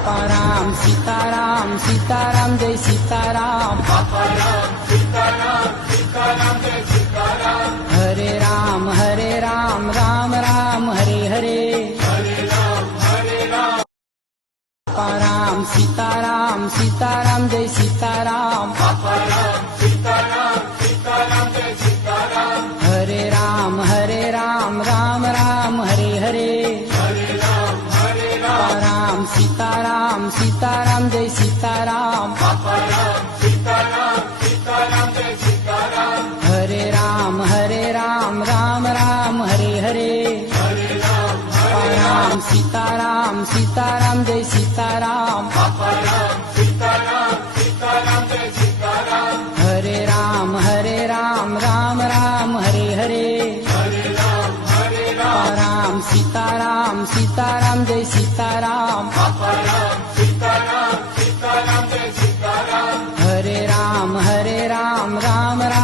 Ram Sitaram Sitaram Jai Sitaram Hare Ram Ram Ram Hare Hare Ram Sitaram Sitaram Jai Sitaram Hare Ram Ram Ram Hare Hare Ram Sitaram Sitaram Jai Sitaram Hare Ram Ram Ram Hare Hare Ram Sitaram Sitaram Jai Sitaram Hare Ram Ram Ram Hare Hare Ram Sitaram Sitaram Jai Sitaram Hare Ram Ram Ram